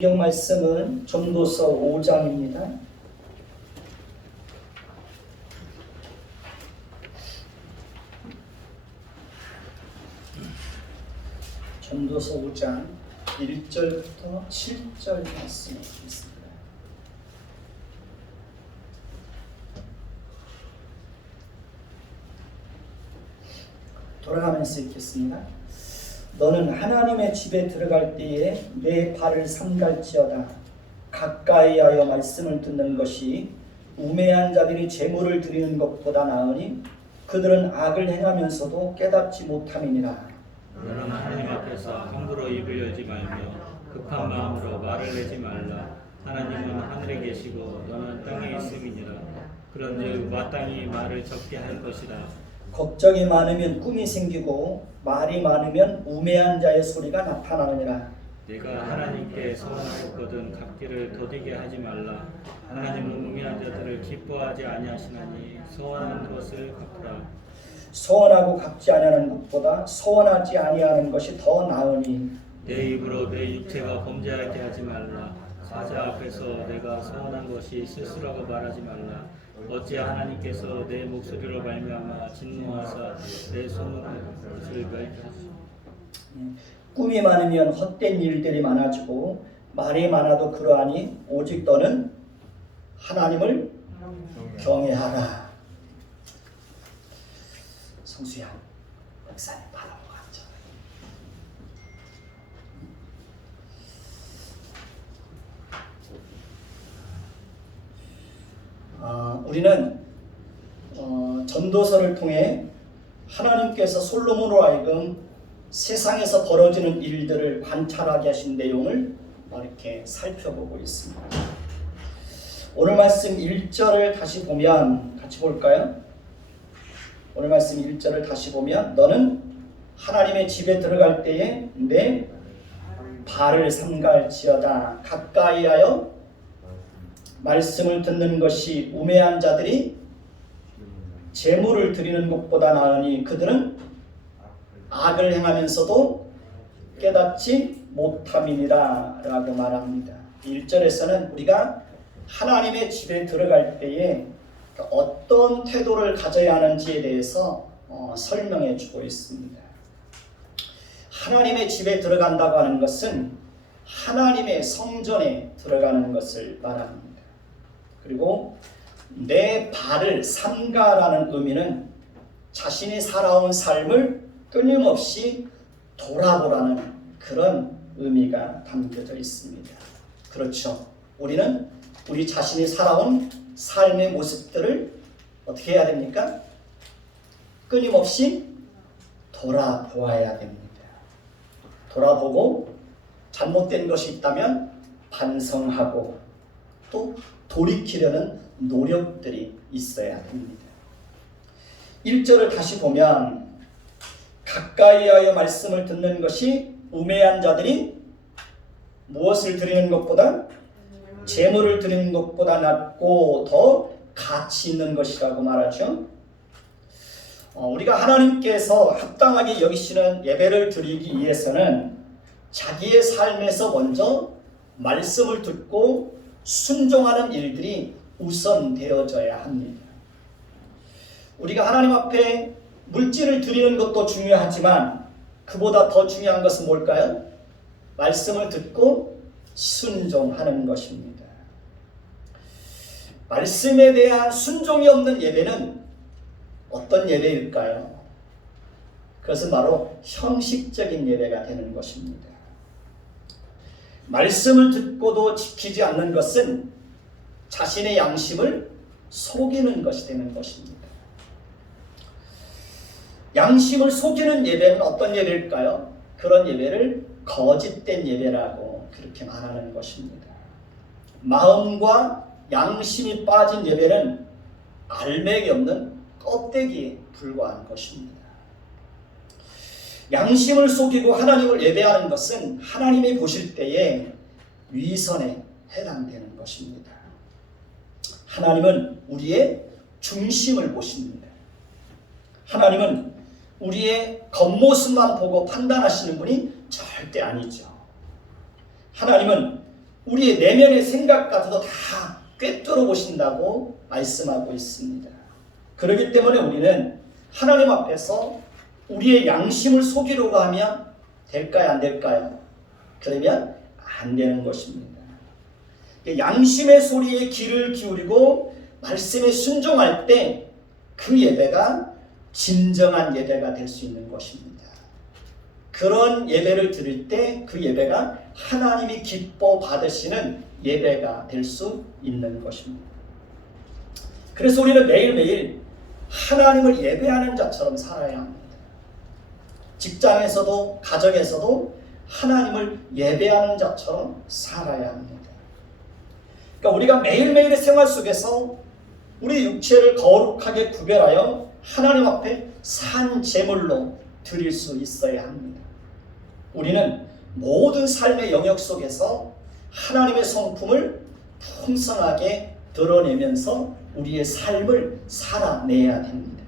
성경 말씀은 전도서 5장입니다. 전도서 5장 1절부터 7절 말씀을 읽겠습니다. 돌아가면서 읽겠습니다. 너는 하나님의 집에 들어갈 때에 내 발을 삼갈지어다. 가까이하여 말씀을 듣는 것이 우매한 자들이 재물을 드리는 것보다 나으니 그들은 악을 행하면서도 깨닫지 못함이니라. 너는 하나님 앞에서 함부로 입을 열지 말며 급한 마음으로 말을 내지 말라. 하나님은 하늘에 계시고 너는 땅에 있음이니라. 그런즉 마땅히 말을 적게 할 것이다. 걱정이 많으면 꿈이 생기고 말이 많으면 우매한 자의 소리가 나타나느니라. 내가 하나님께 소원하였거든 갚기를 더디게 하지 말라. 하나님은 우매한 자들을 기뻐하지 아니하시나니 소원하는 것을 갚으라. 소원하고 갚지 아니하는 것보다 소원하지 아니하는 것이 더 나으니 내 입으로 내 육체가 범죄하게 하지 말라. 사자 앞에서 내가 소원한 것이 실수라고 말하지 말라. 어찌 하나님께서 내 목소리로 말미암아 진노하사 내 손을 멸하시오. 꿈이 많으면 헛된 일들이 많아지고 말이 많아도 그러하니 오직 너는 하나님을 경외하라. 성수양 목사님 바라보고 앉아. 우리는 전도서를 통해 하나님께서 솔로몬으로 하여금 세상에서 벌어지는 일들을 관찰하게 하신 내용을 이렇게 살펴보고 있습니다. 오늘 말씀 1절을 다시 보면 같이 볼까요? 오늘 말씀 1절을 다시 보면 너는 하나님의 집에 들어갈 때에 내 발을 삼갈지어다. 가까이하여 말씀을 듣는 것이 우매한 자들이 재물을 드리는 것보다 나으니 그들은 악을 행하면서도 깨닫지 못함이니라 라고 말합니다. 1절에서는 우리가 하나님의 집에 들어갈 때에 어떤 태도를 가져야 하는지에 대해서 설명해 주고 있습니다. 하나님의 집에 들어간다고 하는 것은 하나님의 성전에 들어가는 것을 말합니다. 그리고 내 발을 삼가라는 의미는 자신이 살아온 삶을 끊임없이 돌아보라는 그런 의미가 담겨져 있습니다. 그렇죠. 우리는 우리 자신이 살아온 삶의 모습들을 어떻게 해야 됩니까? 끊임없이 돌아보아야 됩니다. 돌아보고 잘못된 것이 있다면 반성하고 또 돌이키려는 노력들이 있어야 됩니다. 1절을 다시 보면 가까이하여 말씀을 듣는 것이 우매한 자들이 무엇을 드리는 것보다 재물을 드리는 것보다 낫고 더 가치 있는 것이라고 말하죠. 우리가 하나님께서 합당하게 여기시는 예배를 드리기 위해서는 자기의 삶에서 먼저 말씀을 듣고 순종하는 일들이 우선되어져야 합니다. 우리가 하나님 앞에 물질을 드리는 것도 중요하지만 그보다 더 중요한 것은 뭘까요? 말씀을 듣고 순종하는 것입니다. 말씀에 대한 순종이 없는 예배는 어떤 예배일까요? 그것은 바로 형식적인 예배가 되는 것입니다. 말씀을 듣고도 지키지 않는 것은 자신의 양심을 속이는 것이 되는 것입니다. 양심을 속이는 예배는 어떤 예배일까요? 그런 예배를 거짓된 예배라고 그렇게 말하는 것입니다. 마음과 양심이 빠진 예배는 알맹이 없는 껍데기에 불과한 것입니다. 양심을 속이고 하나님을 예배하는 것은 하나님이 보실 때에 위선에 해당되는 것입니다. 하나님은 우리의 중심을 보십니다. 하나님은 우리의 겉모습만 보고 판단하시는 분이 절대 아니죠. 하나님은 우리의 내면의 생각까지도 다 꿰뚫어 보신다고 말씀하고 있습니다. 그렇기 때문에 우리는 하나님 앞에서 우리의 양심을 속이려고 하면 될까요? 안 될까요? 그러면 안 되는 것입니다. 양심의 소리에 귀를 기울이고 말씀에 순종할 때 그 예배가 진정한 예배가 될 수 있는 것입니다. 그런 예배를 드릴 때 그 예배가 하나님이 기뻐 받으시는 예배가 될 수 있는 것입니다. 그래서 우리는 매일매일 하나님을 예배하는 자처럼 살아야 합니다. 직장에서도 가정에서도 하나님을 예배하는 자처럼 살아야 합니다. 그러니까 우리가 매일매일의 생활 속에서 우리 육체를 거룩하게 구별하여 하나님 앞에 산 제물로 드릴 수 있어야 합니다. 우리는 모든 삶의 영역 속에서 하나님의 성품을 풍성하게 드러내면서 우리의 삶을 살아내야 됩니다.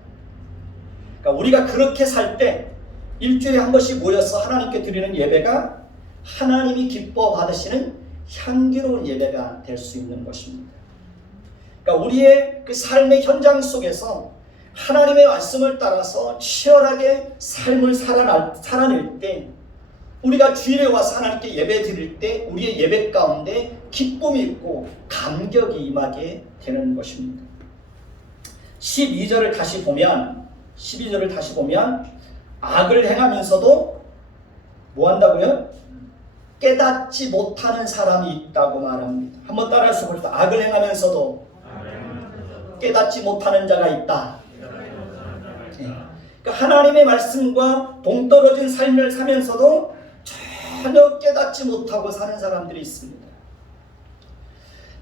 그러니까 우리가 그렇게 살 때 일주일에 한 번씩 모여서 하나님께 드리는 예배가 하나님이 기뻐 받으시는 향기로운 예배가 될 수 있는 것입니다. 그러니까 우리의 그 삶의 현장 속에서 하나님의 말씀을 따라서 치열하게 삶을 살아낼 때 우리가 주일에 와서 하나님께 예배 드릴 때 우리의 예배 가운데 기쁨이 있고 감격이 임하게 되는 것입니다. 12절을 다시 보면 악을 행하면서도 뭐 한다고요? 깨닫지 못하는 사람이 있다고 말합니다. 한번 따라해서 볼까요? 악을 행하면서도 깨닫지 못하는 자가 있다. 그러니까 하나님의 말씀과 동떨어진 삶을 사면서도 전혀 깨닫지 못하고 사는 사람들이 있습니다.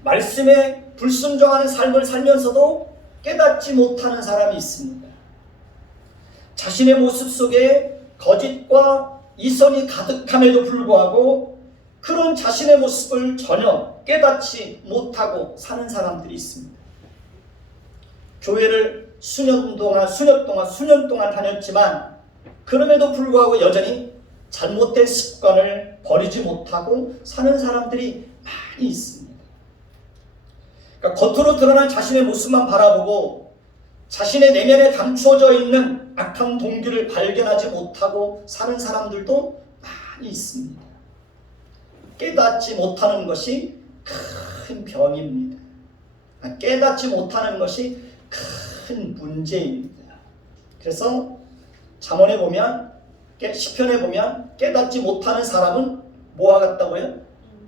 말씀에 불순종하는 삶을 살면서도 깨닫지 못하는 사람이 있습니다. 자신의 모습 속에 거짓과 이성이 가득함에도 불구하고 그런 자신의 모습을 전혀 깨닫지 못하고 사는 사람들이 있습니다. 교회를 수년 동안 다녔지만 그럼에도 불구하고 여전히 잘못된 습관을 버리지 못하고 사는 사람들이 많이 있습니다. 그러니까 겉으로 드러난 자신의 모습만 바라보고 자신의 내면에 감추어져 있는 악한 동기를 발견하지 못하고 사는 사람들도 많이 있습니다. 깨닫지 못하는 것이 큰 병입니다. 깨닫지 못하는 것이 큰 문제입니다. 그래서 잠언에 보면, 시편에 보면 깨닫지 못하는 사람은 뭐와 같다고요?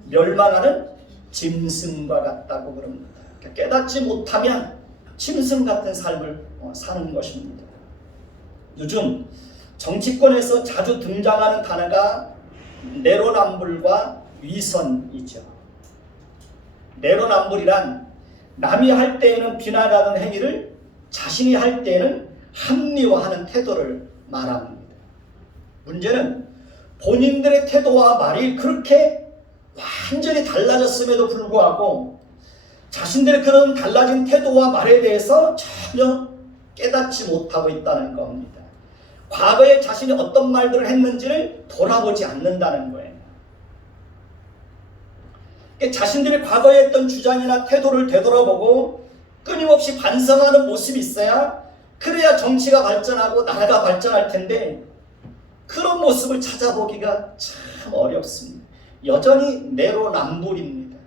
멸망하는 짐승과 같다고 그럽니다. 깨닫지 못하면 짐승 같은 삶을 사는 것입니다. 요즘 정치권에서 자주 등장하는 단어가 내로남불과 위선이죠. 내로남불이란 남이 할 때에는 비난하는 행위를 자신이 할 때에는 합리화하는 태도를 말합니다. 문제는 본인들의 태도와 말이 그렇게 완전히 달라졌음에도 불구하고 자신들의 그런 달라진 태도와 말에 대해서 전혀 깨닫지 못하고 있다는 겁니다. 과거에 자신이 어떤 말들을 했는지를 돌아보지 않는다는 거예요. 자신들이 과거에 했던 주장이나 태도를 되돌아보고 끊임없이 반성하는 모습이 있어야 그래야 정치가 발전하고 나라가 발전할 텐데 그런 모습을 찾아보기가 참 어렵습니다. 여전히 내로남불입니다.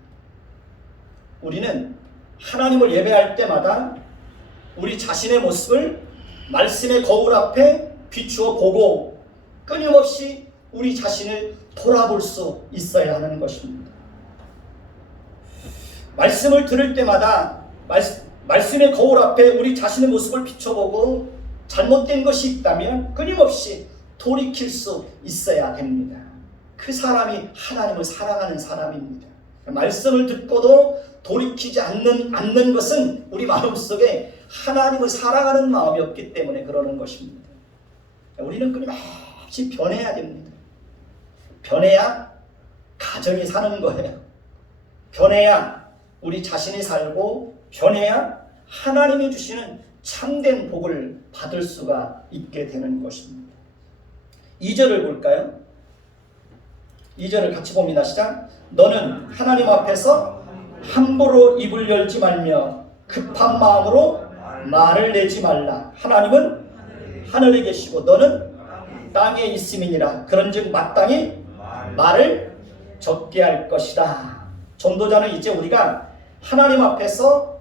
우리는 하나님을 예배할 때마다 우리 자신의 모습을 말씀의 거울 앞에 비추어 보고 끊임없이 우리 자신을 돌아볼 수 있어야 하는 것입니다. 말씀을 들을 때마다 말씀의 거울 앞에 우리 자신의 모습을 비춰보고 잘못된 것이 있다면 끊임없이 돌이킬 수 있어야 됩니다. 그 사람이 하나님을 사랑하는 사람입니다. 말씀을 듣고도 돌이키지 않는 것은 우리 마음속에 하나님을 사랑하는 마음이 없기 때문에 그러는 것입니다. 우리는 끊임없이 변해야 됩니다. 변해야 가정이 사는 거예요. 변해야 우리 자신이 살고 변해야 하나님이 주시는 참된 복을 받을 수가 있게 되는 것입니다. 2절을 볼까요? 2절을 같이 봅니다. 시작. 너는 하나님 앞에서 함부로 입을 열지 말며 급한 마음으로 말을 내지 말라. 하나님은 하늘에 계시고 너는 땅에 있음이니라. 그런즉 마땅히 말을 적게 할 것이다. 전도자는 이제 우리가 하나님 앞에서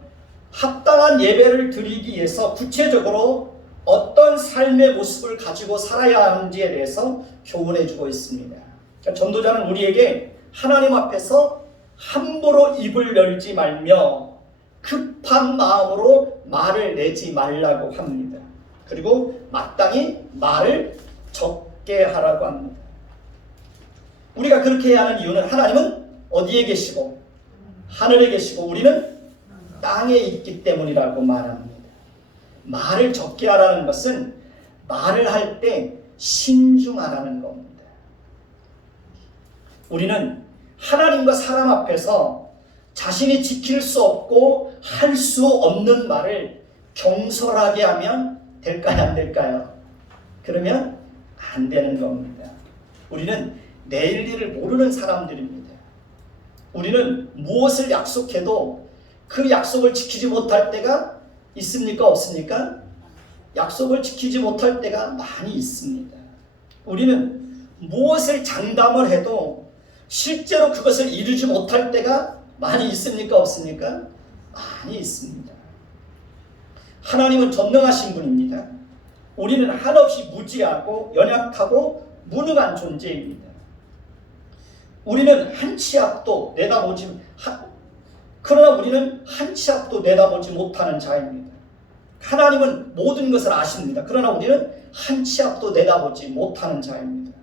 합당한 예배를 드리기 위해서 구체적으로 어떤 삶의 모습을 가지고 살아야 하는지에 대해서 교훈해 주고 있습니다. 그러니까 전도자는 우리에게 하나님 앞에서 함부로 입을 열지 말며 급한 마음으로 말을 내지 말라고 합니다. 그리고 마땅히 말을 적게 하라고 합니다. 우리가 그렇게 해야 하는 이유는 하나님은 어디에 계시고 하늘에 계시고 우리는 땅에 있기 때문이라고 말합니다. 말을 적게 하라는 것은 말을 할 때 신중하라는 겁니다. 우리는 하나님과 사람 앞에서 자신이 지킬 수 없고 할 수 없는 말을 경솔하게 하면 될까요? 안 될까요? 그러면 안 되는 겁니다. 우리는 내일 일을 모르는 사람들입니다. 우리는 무엇을 약속해도 그 약속을 지키지 못할 때가 있습니까? 없습니까? 약속을 지키지 못할 때가 많이 있습니다. 우리는 무엇을 장담을 해도 실제로 그것을 이루지 못할 때가 많이 있습니까? 없습니까? 많이 있습니다. 하나님은 전능하신 분입니다. 우리는 한없이 무지하고 연약하고 무능한 존재입니다. 우리는 한 치 앞도 내다보지 그러나 우리는 한 치 앞도 내다보지 못하는 자입니다. 하나님은 모든 것을 아십니다. 그러나 우리는 한 치 앞도 내다보지 못하는 자입니다.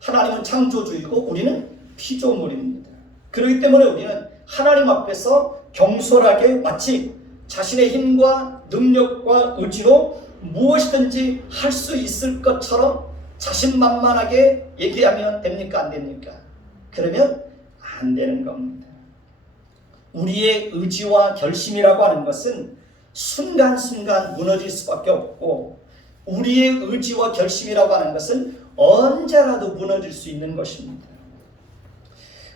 하나님은 창조주이고 우리는 피조물입니다. 그렇기 때문에 우리는 하나님 앞에서 경솔하게 마치 자신의 힘과 능력과 의지로 무엇이든지 할 수 있을 것처럼 자신만만하게 얘기하면 됩니까? 안 됩니까? 그러면 안 되는 겁니다. 우리의 의지와 결심이라고 하는 것은 순간순간 무너질 수밖에 없고 우리의 의지와 결심이라고 하는 것은 언제라도 무너질 수 있는 것입니다.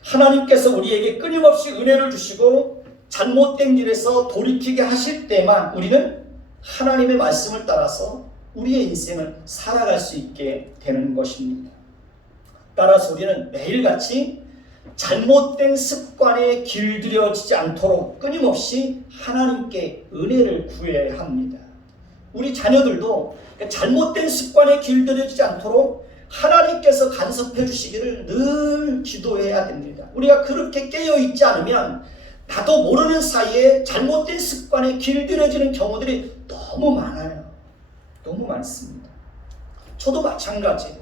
하나님께서 우리에게 끊임없이 은혜를 주시고 잘못된 길에서 돌이키게 하실 때만 우리는 하나님의 말씀을 따라서 우리의 인생을 살아갈 수 있게 되는 것입니다. 따라서 우리는 매일같이 잘못된 습관에 길들여지지 않도록 끊임없이 하나님께 은혜를 구해야 합니다. 우리 자녀들도 잘못된 습관에 길들여지지 않도록 하나님께서 간섭해 주시기를 늘 기도해야 됩니다. 우리가 그렇게 깨어있지 않으면 나도 모르는 사이에 잘못된 습관에 길들여지는 경우들이 너무 많아요. 너무 많습니다. 저도 마찬가지예요.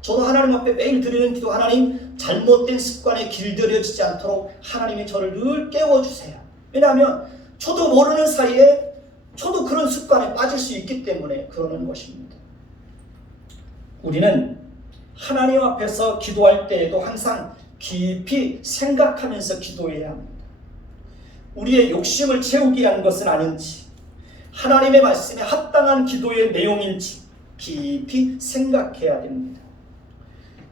저도 하나님 앞에 매일 드리는 기도, 하나님 잘못된 습관에 길들여지지 않도록 하나님이 저를 늘 깨워주세요. 왜냐하면 저도 모르는 사이에 저도 그런 습관에 빠질 수 있기 때문에 그러는 것입니다. 우리는 하나님 앞에서 기도할 때에도 항상 깊이 생각하면서 기도해야 합니다. 우리의 욕심을 채우기 위한 것은 아닌지, 하나님의 말씀에 합당한 기도의 내용인지 깊이 생각해야 됩니다.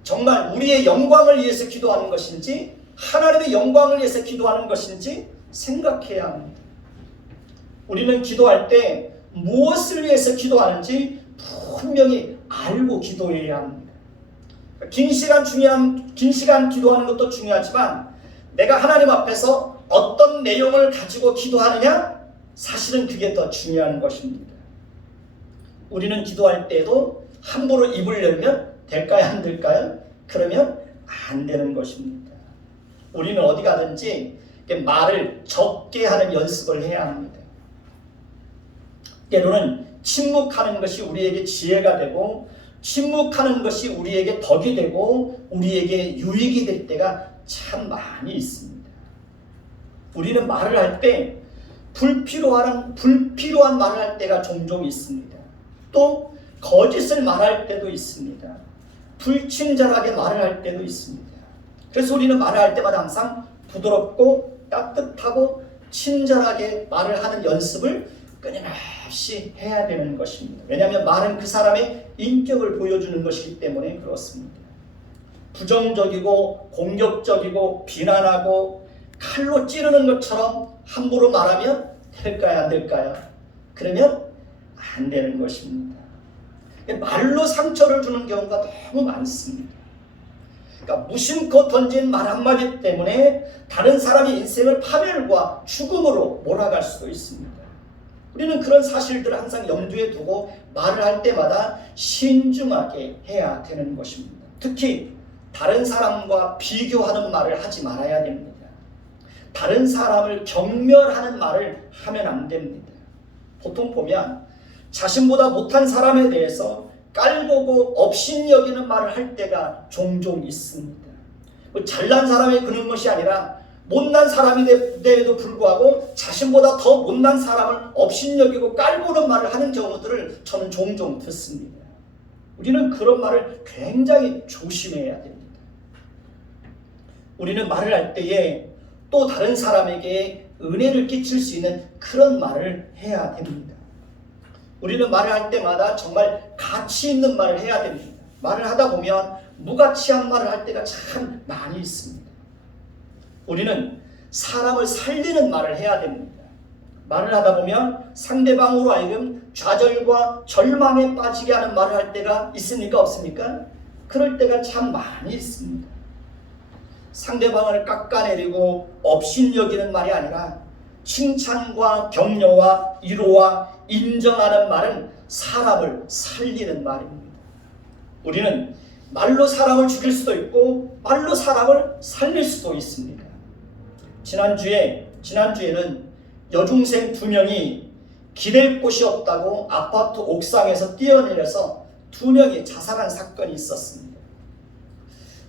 정말 우리의 영광을 위해서 기도하는 것인지 하나님의 영광을 위해서 기도하는 것인지 생각해야 합니다. 우리는 기도할 때 무엇을 위해서 기도하는지 분명히 알고 기도해야 합니다. 긴 시간 기도하는 것도 중요하지만 내가 하나님 앞에서 어떤 내용을 가지고 기도하느냐, 사실은 그게 더 중요한 것입니다. 우리는 기도할 때도 함부로 입을 열면 될까요? 안 될까요? 그러면 안 되는 것입니다. 우리는 어디 가든지 말을 적게 하는 연습을 해야 합니다. 때로는 침묵하는 것이 우리에게 지혜가 되고 침묵하는 것이 우리에게 덕이 되고 우리에게 유익이 될 때가 참 많이 있습니다. 우리는 말을 할 때 불필요한 말을 할 때가 종종 있습니다. 또 거짓을 말할 때도 있습니다. 불친절하게 말을 할 때도 있습니다. 그래서 우리는 말을 할 때마다 항상 부드럽고 따뜻하고 친절하게 말을 하는 연습을 끊임없이 해야 되는 것입니다. 왜냐하면 말은 그 사람의 인격을 보여주는 것이기 때문에 그렇습니다. 부정적이고 공격적이고 비난하고 칼로 찌르는 것처럼 함부로 말하면 될까요? 안 될까요? 그러면 안 되는 것입니다. 말로 상처를 주는 경우가 너무 많습니다. 그러니까 무심코 던진 말 한마디 때문에 다른 사람의 인생을 파멸과 죽음으로 몰아갈 수도 있습니다. 우리는 그런 사실들을 항상 염두에 두고 말을 할 때마다 신중하게 해야 되는 것입니다. 특히 다른 사람과 비교하는 말을 하지 말아야 됩니다. 다른 사람을 경멸하는 말을 하면 안 됩니다. 보통 보면 자신보다 못한 사람에 대해서 깔보고 업신여기는 말을 할 때가 종종 있습니다. 잘난 사람이 그런 것이 아니라 못난 사람인데도 불구하고 자신보다 더 못난 사람을 업신여기고 깔보는 말을 하는 경우들을 저는 종종 듣습니다. 우리는 그런 말을 굉장히 조심해야 됩니다. 우리는 말을 할 때에 또 다른 사람에게 은혜를 끼칠 수 있는 그런 말을 해야 됩니다. 우리는 말을 할 때마다 정말 가치 있는 말을 해야 됩니다. 말을 하다 보면 무가치한 말을 할 때가 참 많이 있습니다. 우리는 사람을 살리는 말을 해야 됩니다. 말을 하다 보면 상대방으로 하여금 좌절과 절망에 빠지게 하는 말을 할 때가 있습니까? 없습니까? 그럴 때가 참 많이 있습니다. 상대방을 깎아내리고 업신여기는 말이 아니라 칭찬과 격려와 위로와 인정하는 말은 사람을 살리는 말입니다. 우리는 말로 사람을 죽일 수도 있고 말로 사람을 살릴 수도 있습니다. 지난주에는 여중생 2명이 기댈 곳이 없다고 아파트 옥상에서 뛰어내려서 2명이 자살한 사건이 있었습니다.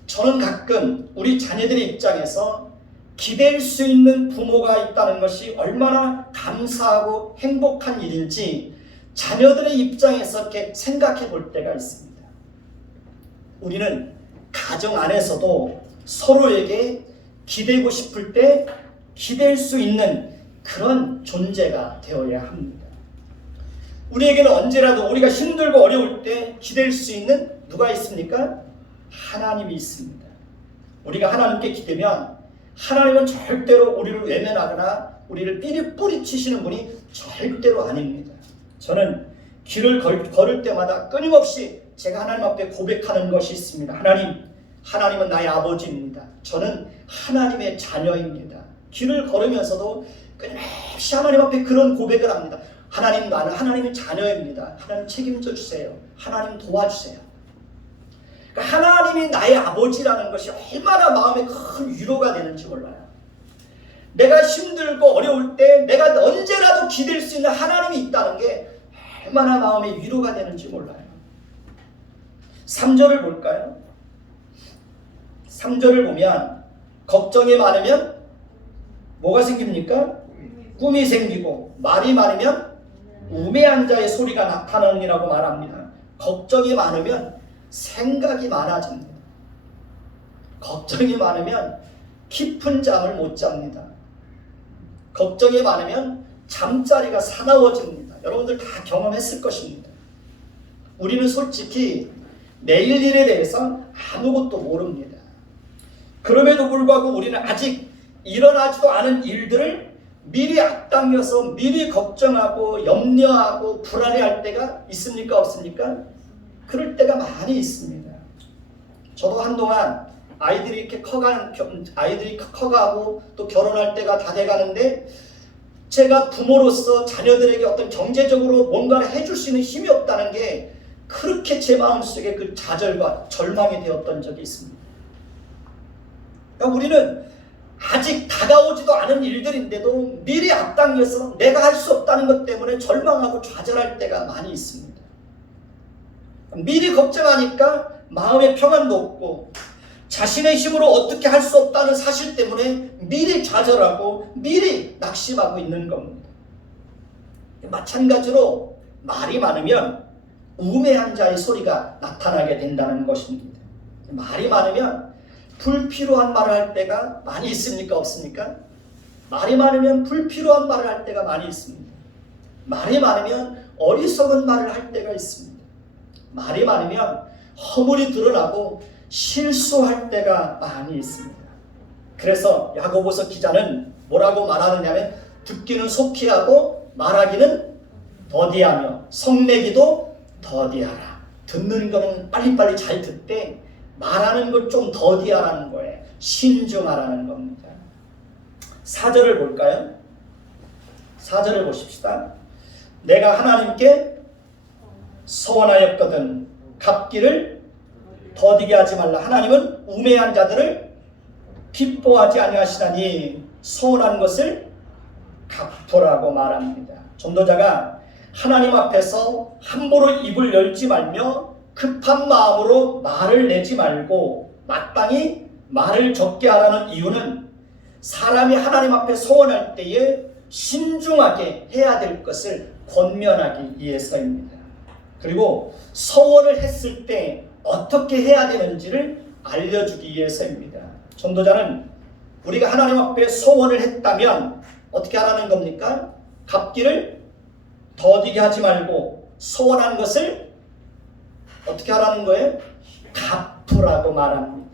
저는 가끔 우리 자녀들의 입장에서 기댈 수 있는 부모가 있다는 것이 얼마나 감사하고 행복한 일인지 자녀들의 입장에서 이렇게 생각해 볼 때가 있습니다. 우리는 가정 안에서도 서로에게 기대고 싶을 때 기댈 수 있는 그런 존재가 되어야 합니다. 우리에게는 언제라도 우리가 힘들고 어려울 때 기댈 수 있는 누가 있습니까? 하나님이 있습니다. 우리가 하나님께 기대면 하나님은 절대로 우리를 외면하거나 우리를 뿌리치시는 분이 절대로 아닙니다. 저는 길을 걸을 때마다 끊임없이 제가 하나님 앞에 고백하는 것이 있습니다. 하나님은 나의 아버지입니다. 저는 하나님의 자녀입니다. 길을 걸으면서도 끊임없이 하나님 앞에 그런 고백을 합니다. 하나님, 나는 하나님의 자녀입니다. 하나님 책임져 주세요. 하나님 도와주세요. 그러니까 하나님이 나의 아버지라는 것이 얼마나 마음에 큰 위로가 되는지 몰라요. 내가 힘들고 어려울 때 내가 언제라도 기댈 수 있는 하나님이 있다는 게 얼마나 마음에 위로가 되는지 몰라요. 3절을 볼까요? 3절을 보면 걱정이 많으면 뭐가 생깁니까? 꿈이 생기고 말이 많으면 우매한 자의 소리가 나타나느니라고 말합니다. 걱정이 많으면 생각이 많아집니다. 걱정이 많으면 깊은 잠을 못 잡니다. 걱정이 많으면 잠자리가 사나워집니다. 여러분들 다 경험했을 것입니다. 우리는 솔직히 내일 일에 대해서 아무것도 모릅니다. 그럼에도 불구하고 우리는 아직 일어나지도 않은 일들을 미리 앞당겨서 미리 걱정하고 염려하고 불안해할 때가 있습니까? 없습니까? 그럴 때가 많이 있습니다. 저도 한동안 아이들이 커가고 또 결혼할 때가 다 돼가는데 제가 부모로서 자녀들에게 어떤 경제적으로 뭔가를 해줄 수 있는 힘이 없다는 게 그렇게 제 마음속에 그 좌절과 절망이 되었던 적이 있습니다. 그러니까 우리는 아직 다가오지도 않은 일들인데도 미리 앞당겨서 내가 할 수 없다는 것 때문에 절망하고 좌절할 때가 많이 있습니다. 미리 걱정하니까 마음의 평안도 없고 자신의 힘으로 어떻게 할 수 없다는 사실 때문에 미리 좌절하고 미리 낙심하고 있는 겁니다. 마찬가지로 말이 많으면 우매한 자의 소리가 나타나게 된다는 것입니다. 말이 많으면 불필요한 말을 할 때가 많이 있습니까? 없습니까? 말이 많으면 불필요한 말을 할 때가 많이 있습니다. 말이 많으면 어리석은 말을 할 때가 있습니다. 말이 많으면 허물이 드러나고 실수할 때가 많이 있습니다. 그래서 야고보서 기자는 뭐라고 말하느냐면 듣기는 속히 하고 말하기는 더디하며 성내기도 더디하라. 듣는 거는 빨리빨리 잘 듣되 말하는 건 좀 더디하라는 거예요. 신중하라는 겁니다. 4절을 볼까요? 4절을 보십시다. 내가 하나님께 서원하였거든 갚기를 더디게 하지 말라. 하나님은 우매한 자들을 기뻐하지 아니하시나니 서원한 것을 갚으라고 말합니다. 전도자가 하나님 앞에서 함부로 입을 열지 말며 급한 마음으로 말을 내지 말고 마땅히 말을 적게 하라는 이유는 사람이 하나님 앞에 서원할 때에 신중하게 해야 될 것을 권면하기 위해서입니다. 그리고 서원을 했을 때 어떻게 해야 되는지를 알려주기 위해서입니다. 전도자는 우리가 하나님 앞에 서원을 했다면 어떻게 하라는 겁니까? 갚기를 더디게 하지 말고 서원한 것을 어떻게 하라는 거예요? 갚으라고 말합니다.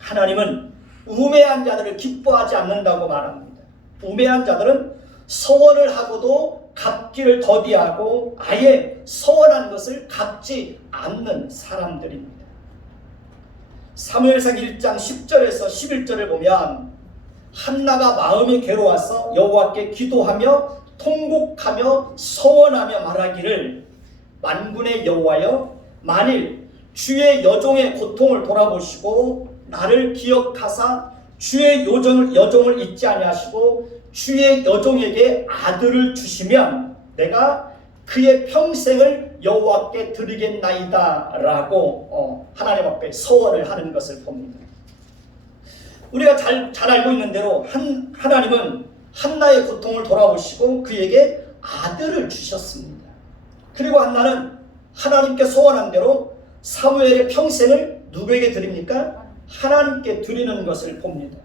하나님은 우매한 자들을 기뻐하지 않는다고 말합니다. 우매한 자들은 서원을 하고도 갚기를 더디하고 아예 서원한 것을 갚지 않는 사람들입니다. 사무엘상 1장 10절에서 11절을 보면 한나가 마음이 괴로워서 여호와께 기도하며 통곡하며 서원하며 말하기를 만군의 여호와여 만일 주의 여종의 고통을 돌아보시고 나를 기억하사 주의 여종을 잊지 아니하시고 주의 여종에게 아들을 주시면 내가 그의 평생을 여호와께 드리겠나이다 라고 하나님 앞에 서원을 하는 것을 봅니다. 우리가 잘 알고 있는 대로 하나님은 한나의 고통을 돌아보시고 그에게 아들을 주셨습니다. 그리고 한나는 하나님께 소원한 대로 사무엘의 평생을 누구에게 드립니까? 하나님께 드리는 것을 봅니다.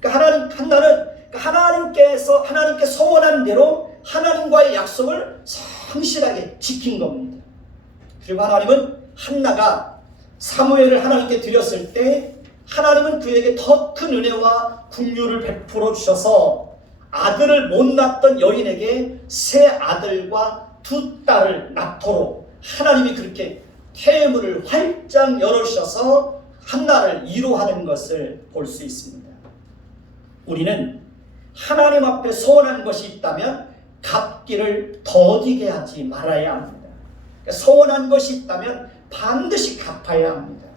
그러니까 한나는 하나님께 소원한 대로 하나님과의 약속을 성실하게 지킨 겁니다. 그리고 하나님은 한나가 사무엘을 하나님께 드렸을 때 하나님은 그에게 더 큰 은혜와 긍휼을 베풀어 주셔서 아들을 못 낳았던 여인에게 세 아들과 두 딸을 낳도록 하나님이 그렇게 태문을 활짝 열어주셔서 한나를 위로하는 것을 볼 수 있습니다. 우리는 하나님 앞에 소원한 것이 있다면 갚기를 더디게 하지 말아야 합니다. 그러니까 소원한 것이 있다면 반드시 갚아야 합니다.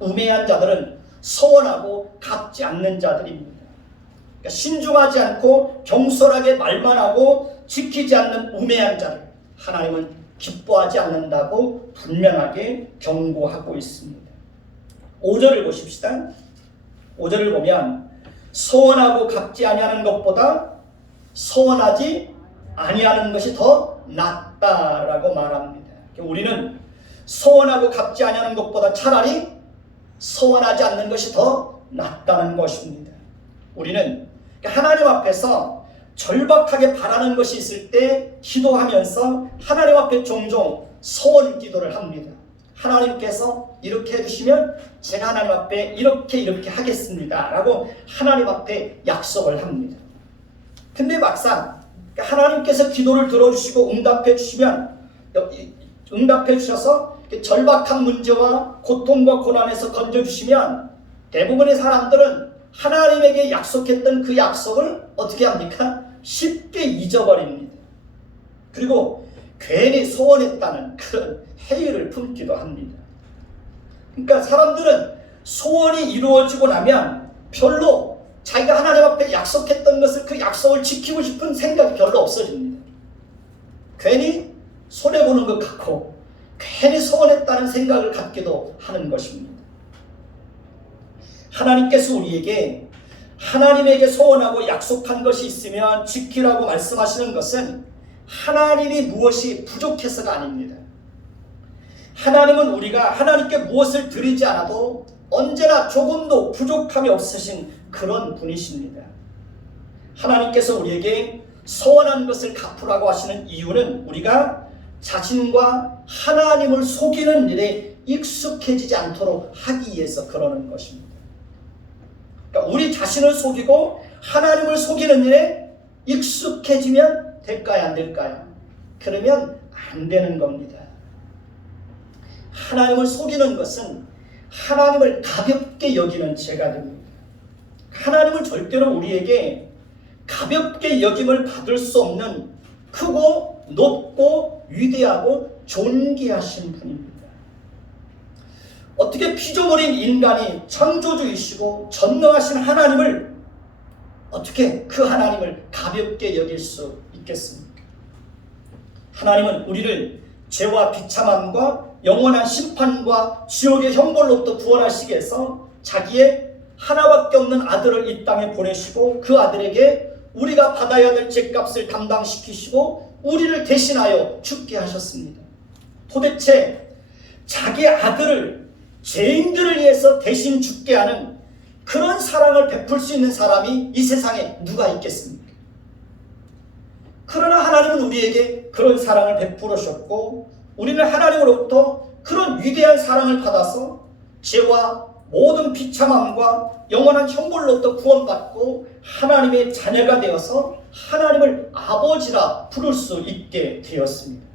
우매한 자들은 소원하고 갚지 않는 자들입니다. 그러니까 신중하지 않고 경솔하게 말만 하고 지키지 않는 우매한 자를 하나님은 기뻐하지 않는다고 분명하게 경고하고 있습니다. 5절을 보십시다. 5절을 보면 소원하고 갚지 아니하는 것보다 소원하지 아니하는 것이 더 낫다라고 말합니다. 우리는 소원하고 갚지 아니하는 것보다 차라리 소원하지 않는 것이 더 낫다는 것입니다. 우리는 하나님 앞에서 절박하게 바라는 것이 있을 때 기도하면서 하나님 앞에 종종 소원 기도를 합니다. 하나님께서 이렇게 해주시면 제가 하나님 앞에 이렇게 하겠습니다 라고 하나님 앞에 약속을 합니다. 근데 막상 하나님께서 기도를 들어주시고 응답해 주셔서 절박한 문제와 고통과 고난에서 건져주시면 대부분의 사람들은 하나님에게 약속했던 그 약속을 어떻게 합니까? 쉽게 잊어버립니다. 그리고 괜히 소원했다는 그런 회의를 품기도 합니다. 그러니까 사람들은 소원이 이루어지고 나면 별로 자기가 하나님 앞에 약속했던 것을 그 약속을 지키고 싶은 생각이 별로 없어집니다. 괜히 손해보는 것 같고 괜히 소원했다는 생각을 갖기도 하는 것입니다. 하나님께서 우리에게 하나님에게 소원하고 약속한 것이 있으면 지키라고 말씀하시는 것은 하나님이 무엇이 부족해서가 아닙니다. 하나님은 우리가 하나님께 무엇을 드리지 않아도 언제나 조금도 부족함이 없으신 그런 분이십니다. 하나님께서 우리에게 소원한 것을 갚으라고 하시는 이유는 우리가 자신과 하나님을 속이는 일에 익숙해지지 않도록 하기 위해서 그러는 것입니다. 그러니까 우리 자신을 속이고 하나님을 속이는 일에 익숙해지면 될까요? 안 될까요? 그러면 안 되는 겁니다. 하나님을 속이는 것은 하나님을 가볍게 여기는 죄가 됩니다. 하나님을 절대로 우리에게 가볍게 여김을 받을 수 없는 크고 높고 위대하고 존귀하신 분입니다. 어떻게 피조물인 인간이 창조주이시고 전능하신 하나님을 어떻게 그 하나님을 가볍게 여길 수 있겠습니까? 하나님은 우리를 죄와 비참함과 영원한 심판과 지옥의 형벌로부터 구원하시기 위해서 자기의 하나밖에 없는 아들을 이 땅에 보내시고 그 아들에게 우리가 받아야 될 죄값을 담당시키시고 우리를 대신하여 죽게 하셨습니다. 도대체 자기 아들을 죄인들을 위해서 대신 죽게 하는 그런 사랑을 베풀 수 있는 사람이 이 세상에 누가 있겠습니까? 그러나 하나님은 우리에게 그런 사랑을 베풀으셨고 우리는 하나님으로부터 그런 위대한 사랑을 받아서 죄와 모든 비참함과 영원한 형벌로부터 구원받고 하나님의 자녀가 되어서 하나님을 아버지라 부를 수 있게 되었습니다.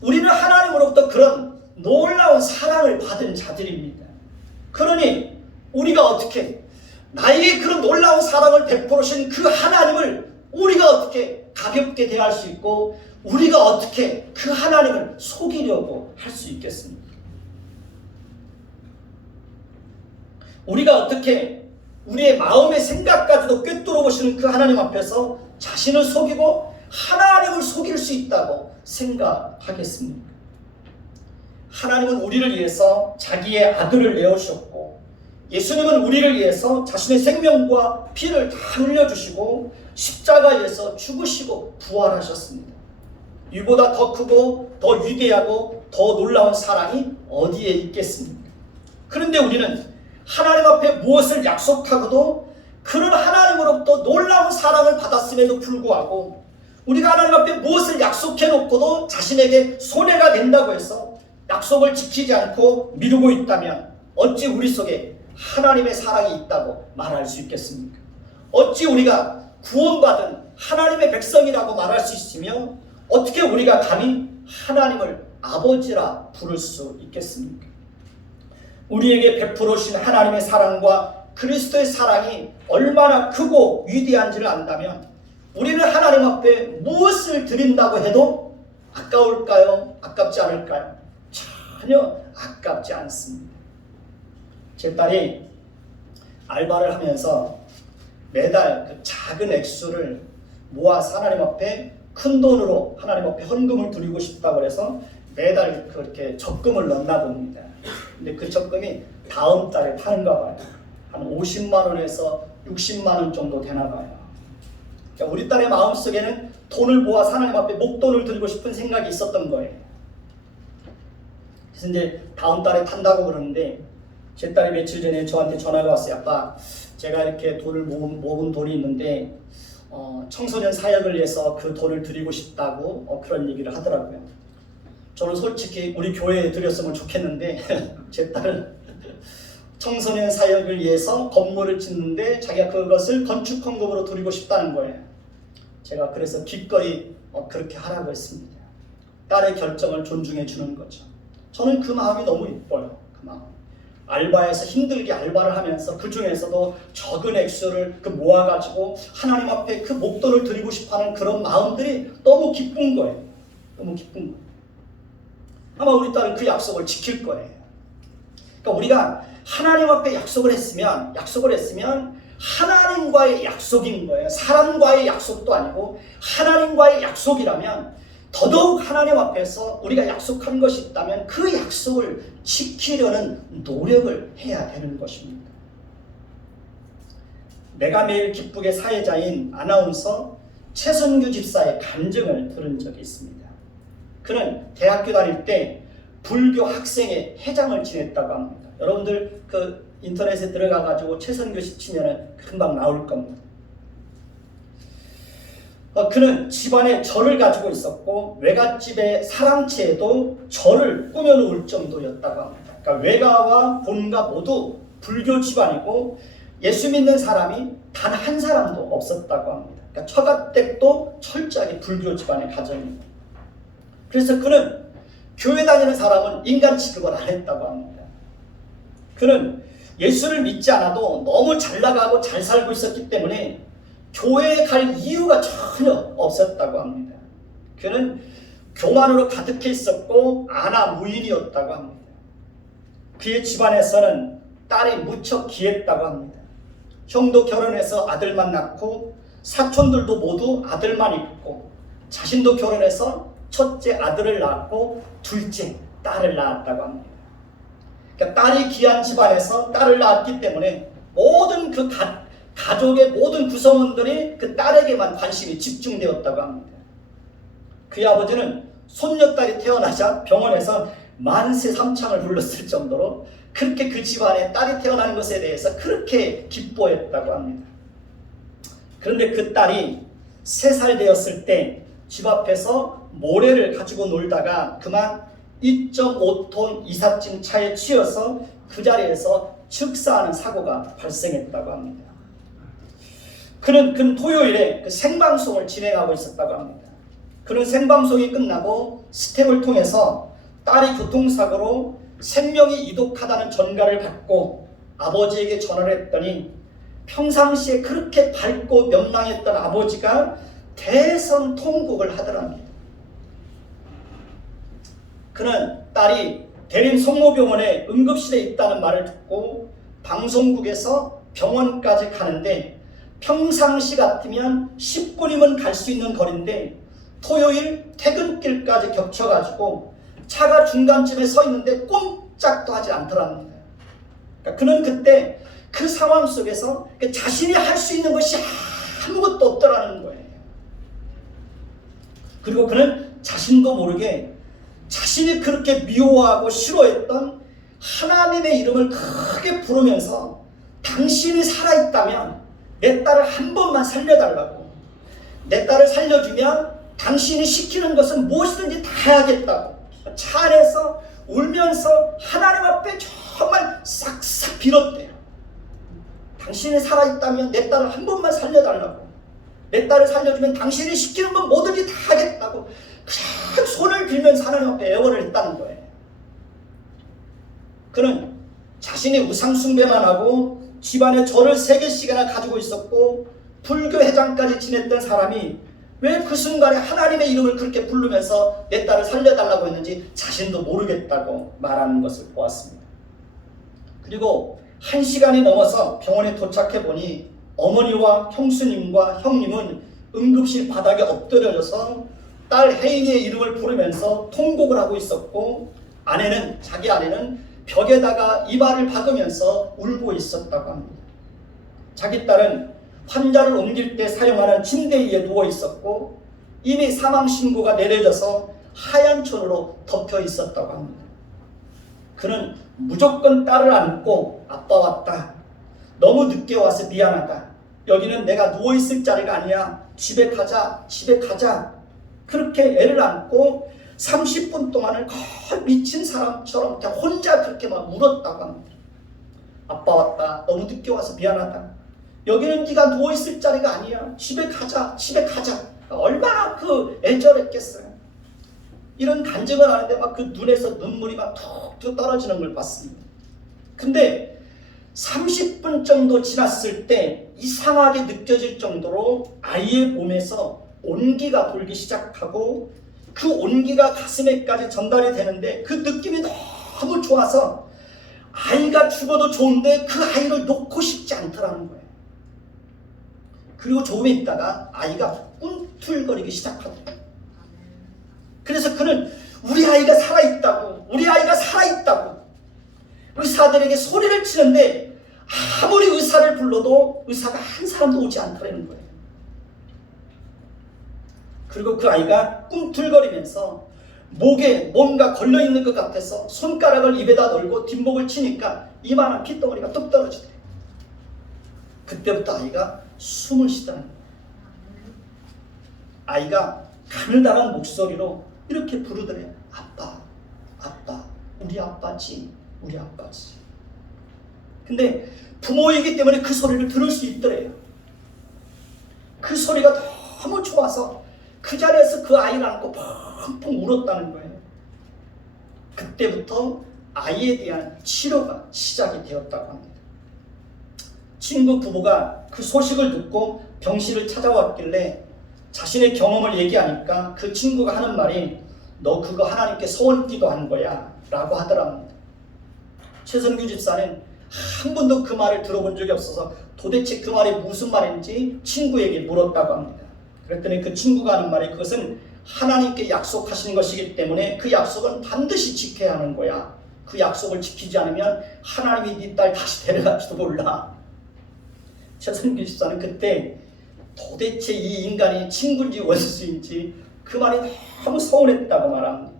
우리는 하나님으로부터 그런 놀라운 사랑을 받은 자들입니다. 그러니 우리가 어떻게 나에게 그런 놀라운 사랑을 베풀으신 그 하나님을 우리가 어떻게 가볍게 대할 수 있고 우리가 어떻게 그 하나님을 속이려고 할 수 있겠습니까? 우리가 어떻게 우리의 마음의 생각까지도 꿰뚫어 보시는 그 하나님 앞에서 자신을 속이고 하나님을 속일 수 있다고 생각하겠습니까? 하나님은 우리를 위해서 자기의 아들을 내어주셨고 예수님은 우리를 위해서 자신의 생명과 피를 다 흘려주시고 십자가에서 죽으시고 부활하셨습니다. 이보다 더 크고 더 위대하고 더 놀라운 사랑이 어디에 있겠습니까? 그런데 우리는 하나님 앞에 무엇을 약속하고도 그런 하나님으로부터 놀라운 사랑을 받았음에도 불구하고 우리가 하나님 앞에 무엇을 약속해 놓고도 자신에게 손해가 된다고 해서 약속을 지키지 않고 미루고 있다면 어찌 우리 속에 하나님의 사랑이 있다고 말할 수 있겠습니까? 어찌 우리가 구원받은 하나님의 백성이라고 말할 수 있으며 어떻게 우리가 감히 하나님을 아버지라 부를 수 있겠습니까? 우리에게 베풀으신 하나님의 사랑과 그리스도의 사랑이 얼마나 크고 위대한지를 안다면 우리는 하나님 앞에 무엇을 드린다고 해도 아까울까요? 아깝지 않을까요? 전혀 아깝지 않습니다. 제 딸이 알바를 하면서 매달 그 작은 액수를 모아서 하나님 앞에 큰 돈으로 하나님 앞에 헌금을 드리고 싶다고 해서 매달 그렇게 적금을 넣나 봅니다. 근데 그 적금이 다음 달에 타는가 봐요. 한 50만 원에서 60만 원 정도 되나 봐요. 그러니까 우리 딸의 마음속에는 돈을 모아서 하나님 앞에 목돈을 드리고 싶은 생각이 있었던 거예요. 그래서 이제 다음 달에 탄다고 그러는데 제 딸이 며칠 전에 저한테 전화가 왔어요. 아빠, 제가 이렇게 돈을 모은 돈이 있는데 청소년 사역을 위해서 그 돈을 드리고 싶다고 그런 얘기를 하더라고요. 저는 솔직히 우리 교회에 드렸으면 좋겠는데 제 딸은 청소년 사역을 위해서 건물을 짓는데 자기가 그것을 건축 헌금으로 드리고 싶다는 거예요. 제가 그래서 기꺼이 그렇게 하라고 했습니다. 딸의 결정을 존중해 주는 거죠. 저는 그 마음이 너무 이뻐요. 그 마음. 알바에서 힘들게 알바를 하면서 그 중에서도 적은 액수를 모아가지고 하나님 앞에 그 목돈을 드리고 싶어하는 그런 마음들이 너무 기쁜 거예요. 너무 기쁜 거예요. 아마 우리 딸은 그 약속을 지킬 거예요. 그러니까 우리가 하나님 앞에 약속을 했으면 하나님과의 약속인 거예요. 사람과의 약속도 아니고 하나님과의 약속이라면 더더욱 하나님 앞에서 우리가 약속한 것이 있다면 그 약속을 지키려는 노력을 해야 되는 것입니다. 내가 매일 기쁘게 사회자인 아나운서 최선규 집사의 간증을 들은 적이 있습니다. 그는 대학교 다닐 때 불교 학생회 회장을 지냈다고 합니다. 여러분들 그 인터넷에 들어가가지고 최선규 씨 치면은 금방 나올 겁니다. 그는 집안에 절을 가지고 있었고 외갓집의 사랑채에도 절을 꾸며놓을 정도였다고 합니다. 그러니까 외가와 본가 모두 불교 집안이고 예수 믿는 사람이 단 한 사람도 없었다고 합니다. 그러니까 처가댁도 철저하게 불교 집안의 가정이고, 그래서 그는 교회 다니는 사람은 인간 취급을 안 했다고 합니다. 그는 예수를 믿지 않아도 너무 잘 나가고 잘 살고 있었기 때문에 교회에 갈 이유가 전혀 없었다고 합니다. 그는 교만으로 가득해 있었고 아나 무인이었다고 합니다. 그의 집안에서는 딸이 무척 귀했다고 합니다. 형도 결혼해서 아들만 낳고 사촌들도 모두 아들만 있고 자신도 결혼해서 첫째 아들을 낳았고 둘째 딸을 낳았다고 합니다. 그러니까 딸이 귀한 집안에서 딸을 낳았기 때문에 모든 그 가족의 모든 구성원들이 그 딸에게만 관심이 집중되었다고 합니다. 그의 아버지는 손녀딸이 태어나자 병원에서 만세 삼창을 불렀을 정도로 그렇게 그 집안에 딸이 태어나는 것에 대해서 그렇게 기뻐했다고 합니다. 그런데 그 딸이 3살 되었을 때 집 앞에서 모래를 가지고 놀다가 그만 2.5톤 이삿짐 차에 치여서 그 자리에서 즉사하는 사고가 발생했다고 합니다. 그는 토요일에 그 생방송을 진행하고 있었다고 합니다. 그는 생방송이 끝나고 스텝을 통해서 딸이 교통사고로 생명이 이독하다는 전가를 받고 아버지에게 전화를 했더니 평상시에 그렇게 밝고 명랑했던 아버지가 대성통곡을 하더랍니다. 그는 딸이 대림 성모병원에 응급실에 있다는 말을 듣고 방송국에서 병원까지 가는데 평상시 같으면 10분이면 갈 수 있는 거리인데 토요일 퇴근길까지 겹쳐가지고 차가 중간쯤에 서 있는데 꼼짝도 하지 않더랍니다. 그러니까 그는 그때 그 상황 속에서 자신이 할 수 있는 것이 아무것도 없더라는 거예요. 그리고 그는 자신도 모르게 자신이 그렇게 미워하고 싫어했던 하나님의 이름을 크게 부르면서 당신이 살아있다면 내 딸을 한 번만 살려달라고, 내 딸을 살려주면 당신이 시키는 것은 무엇이든지 다 해야겠다고 차 안에서 울면서 하나님 앞에 정말 싹싹 빌었대요. 당신이 살아있다면 내 딸을 한 번만 살려달라고, 내 딸을 살려주면 당신이 시키는 건 뭐든지 다 하겠다고 그냥 손을 빌면서 하나님 앞에 애원을 했다는 거예요. 그는 자신이 우상 숭배만 하고 집안에 절을 3개씩이나 가지고 있었고 불교 회장까지 지냈던 사람이 왜 그 순간에 하나님의 이름을 그렇게 부르면서 내 딸을 살려달라고 했는지 자신도 모르겠다고 말하는 것을 보았습니다. 그리고 1시간이 넘어서 병원에 도착해 보니 어머니와 형수님과 형님은 응급실 바닥에 엎드려져서 딸 혜인이의 이름을 부르면서 통곡을 하고 있었고 자기 아내는 벽에다가 이발을 박으면서 울고 있었다고 합니다. 자기 딸은 환자를 옮길 때 사용하는 침대 위에 누워 있었고 이미 사망 신고가 내려져서 하얀 천으로 덮여 있었다고 합니다. 그는 무조건 딸을 안고 아빠 왔다, 너무 늦게 와서 미안하다, 여기는 내가 누워있을 자리가 아니야, 집에 가자, 집에 가자, 그렇게 애를 안고 30분 동안을 거의 미친 사람처럼 그냥 혼자 그렇게 막 울었다고 합니다. 아빠 왔다, 너무 늦게 와서 미안하다, 여기는 네가 누워있을 자리가 아니야, 집에 가자, 집에 가자. 얼마나 그 애절했겠어요. 이런 간증을 하는데 막 그 눈에서 눈물이 막 툭툭 떨어지는 걸 봤습니다. 근데 30분 정도 지났을 때 이상하게 느껴질 정도로 아이의 몸에서 온기가 돌기 시작하고 그 온기가 가슴에까지 전달이 되는데 그 느낌이 너무 좋아서 아이가 죽어도 좋은데 그 아이를 놓고 싶지 않더라는 거예요. 그리고 조금 있다가 아이가 꿈틀거리기 시작하더라고요. 그래서 그는 우리 아이가 살아있다고, 우리 아이가 살아있다고 의사들에게 소리를 치는데 아무리 의사를 불러도 의사가 한 사람도 오지 않더라는 거예요. 그리고 그 아이가 꿈틀거리면서 목에 뭔가 걸려있는 것 같아서 손가락을 입에다 넣고 뒷목을 치니까 이만한 핏덩어리가 뚝 떨어지더래요. 그때부터 아이가 숨을 쉬더라는 거예요. 아이가 가느다란 목소리로 이렇게 부르더래요. 아빠, 아빠, 우리 아빠지, 우리 아빠지. 근데 부모이기 때문에 그 소리를 들을 수 있더래요. 그 소리가 너무 좋아서 그 자리에서 그 아이를 안고 펑펑 울었다는 거예요. 그때부터 아이에 대한 치료가 시작이 되었다고 합니다. 친구 부부가 그 소식을 듣고 병실을 찾아왔길래 자신의 경험을 얘기하니까 그 친구가 하는 말이 너 그거 하나님께 소원 기도한 거야 라고 하더랍니다. 최선규 집사는 한 번도 그 말을 들어본 적이 없어서 도대체 그 말이 무슨 말인지 친구에게 물었다고 합니다. 그랬더니 그 친구가 하는 말이 그것은 하나님께 약속하신 것이기 때문에 그 약속은 반드시 지켜야 하는 거야. 그 약속을 지키지 않으면 하나님이 네 딸 다시 데려갈지도 몰라. 최선규 집사는 그때 도대체 이 인간이 친구인지 원수인지 그 말이 너무 서운했다고 말합니다.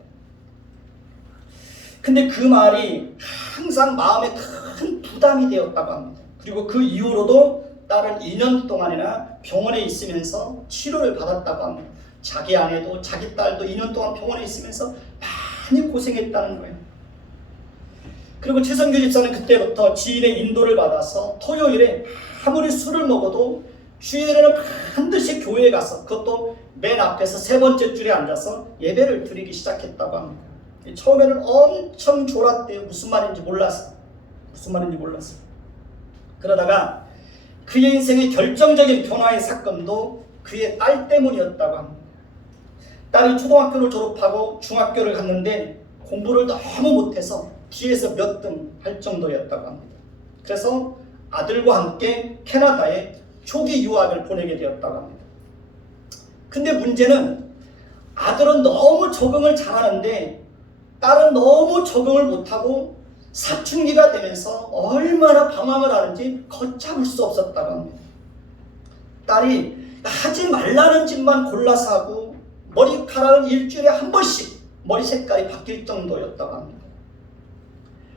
근데 그 말이 항상 마음에 큰 부담이 되었다고 합니다. 그리고 그 이후로도 딸은 2년 동안이나 병원에 있으면서 치료를 받았다고 합니다. 자기 아내도 자기 딸도 2년 동안 병원에 있으면서 많이 고생했다는 거예요. 그리고 최선규 집사는 그때부터 지인의 인도를 받아서 토요일에 아무리 술을 먹어도 주일에는 반드시 교회에 가서 그것도 맨 앞에서 세 번째 줄에 앉아서 예배를 드리기 시작했다고 합니다. 처음에는 엄청 졸았대요. 무슨 말인지 몰랐어. 그러다가 그의 인생의 결정적인 변화의 사건도 그의 딸 때문이었다고 합니다. 딸이 초등학교를 졸업하고 중학교를 갔는데 공부를 너무 못해서 뒤에서 몇 등 할 정도였다고 합니다. 그래서 아들과 함께 캐나다에 초기 유학을 보내게 되었다고 합니다. 근데 문제는 아들은 너무 적응을 잘하는데 딸은 너무 적응을 못하고 사춘기가 되면서 얼마나 방황을 하는지 걷잡을 수 없었다고 합니다. 딸이 하지 말라는 짓만 골라서 하고 머리카락은 일주일에 한 번씩 머리 색깔이 바뀔 정도였다고 합니다.